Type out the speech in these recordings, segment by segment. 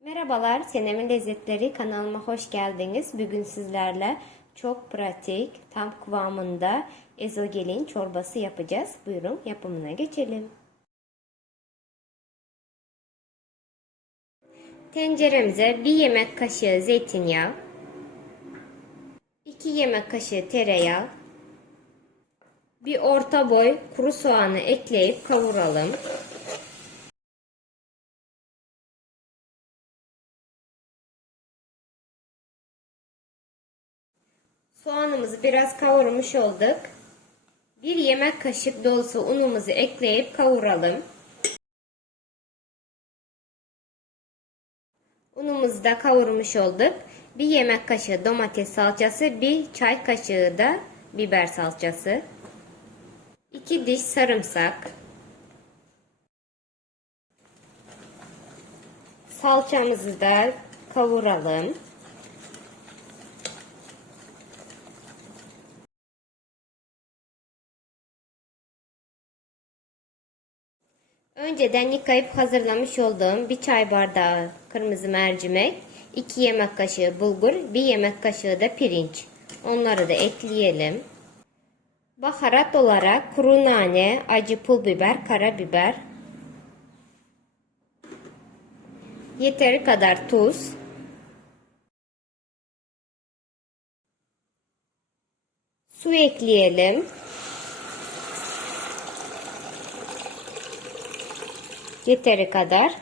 Merhabalar, Senemin Lezzetleri kanalıma hoş geldiniz. Bugün sizlerle çok pratik, tam kıvamında ezogelin çorbası yapacağız. Buyurun yapımına geçelim. Tenceremize bir yemek kaşığı zeytinyağı, 2 yemek kaşığı tereyağı, bir orta boy kuru soğanı ekleyip kavuralım. Soğanımızı biraz kavurmuş olduk. Bir yemek kaşık dolusu unumuzu ekleyip kavuralım. Unumuzu da kavurmuş olduk. Bir yemek kaşığı domates salçası, bir çay kaşığı da biber salçası. 2 diş sarımsak. Salçamızı da kavuralım. Önceden yıkayıp hazırlamış olduğum bir çay bardağı kırmızı mercimek, 2 yemek kaşığı bulgur, 1 yemek kaşığı da pirinç. Onları da ekleyelim. Baharat olarak kuru nane, acı pul biber, karabiber. Yeteri kadar tuz. Su ekleyelim. Yeteri kadar.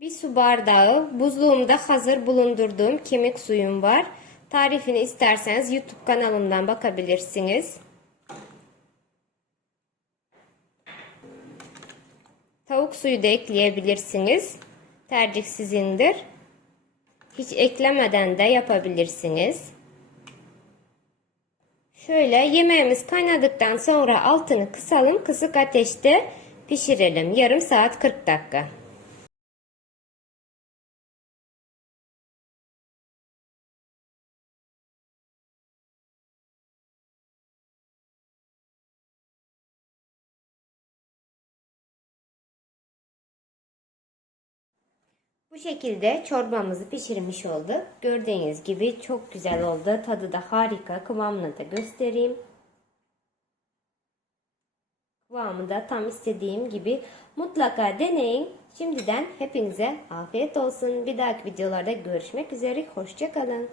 Bir su bardağı buzluğumda hazır bulundurduğum kemik suyum var. Tarifini isterseniz YouTube kanalımdan bakabilirsiniz. Tavuk suyu da ekleyebilirsiniz. Tercih sizindir. Hiç eklemeden de yapabilirsiniz. Şöyle yemeğimiz kaynadıktan sonra altını kısalım. Kısık ateşte pişirelim. Yarım saat 40 dakika. Bu şekilde çorbamızı pişirmiş olduk. Gördüğünüz gibi çok güzel oldu. Tadı da harika. Kıvamını da göstereyim. Kıvamı da tam istediğim gibi. Mutlaka deneyin. Şimdiden hepinize afiyet olsun. Bir dahaki videolarda görüşmek üzere. Hoşçakalın.